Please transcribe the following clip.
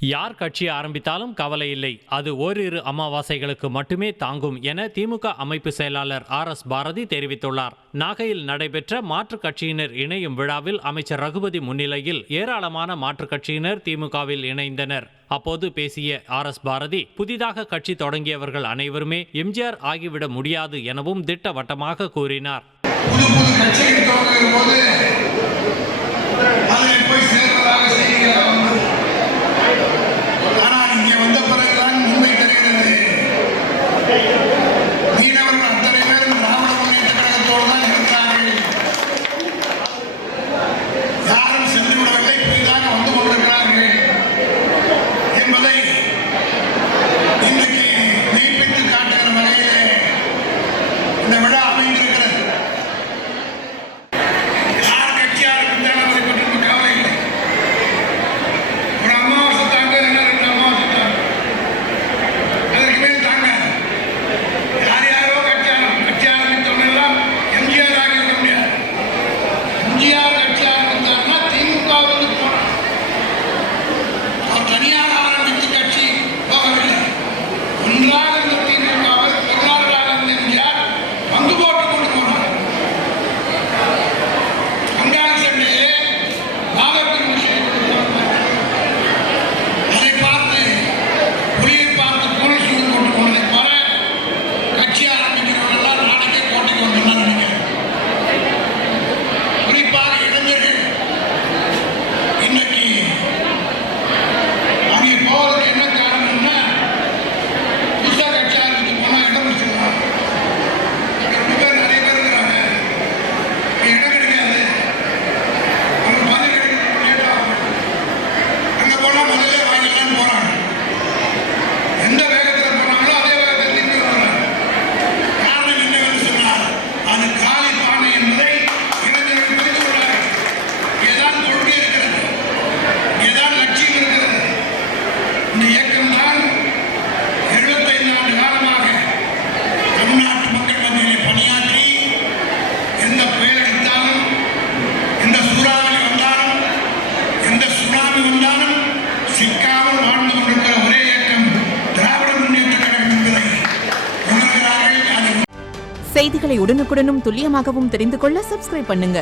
யார் கட்சி ஆரம்பித்தாலும் கவலை இல்லை, அது ஓரிரு அமாவாசைகளுக்கு மட்டுமே தாங்கும் என திமுக அமைப்பு செயலாளர் RS பாரதி தெரிவித்துள்ளார். நாகையில் நடைபெற்ற மாற்றுக் கட்சியினர் இணையும் விழாவில் அமைச்சர் ரகுபதி முன்னிலையில் ஏராளமான மாற்றுக் கட்சியினர் திமுகவில் இணைந்தனர். அப்போது பேசிய RS பாரதி, புதிதாக கட்சி தொடங்கியவர்கள் அனைவருமே எம்ஜிஆர் ஆகிவிட முடியாது எனவும் திட்டவட்டமாக கூறினார். செய்திகளை உடனுக்குடனும் துல்லியமாகவும் தெரிந்து கொள்ள சப்ஸ்கிரைப் பண்ணுங்க.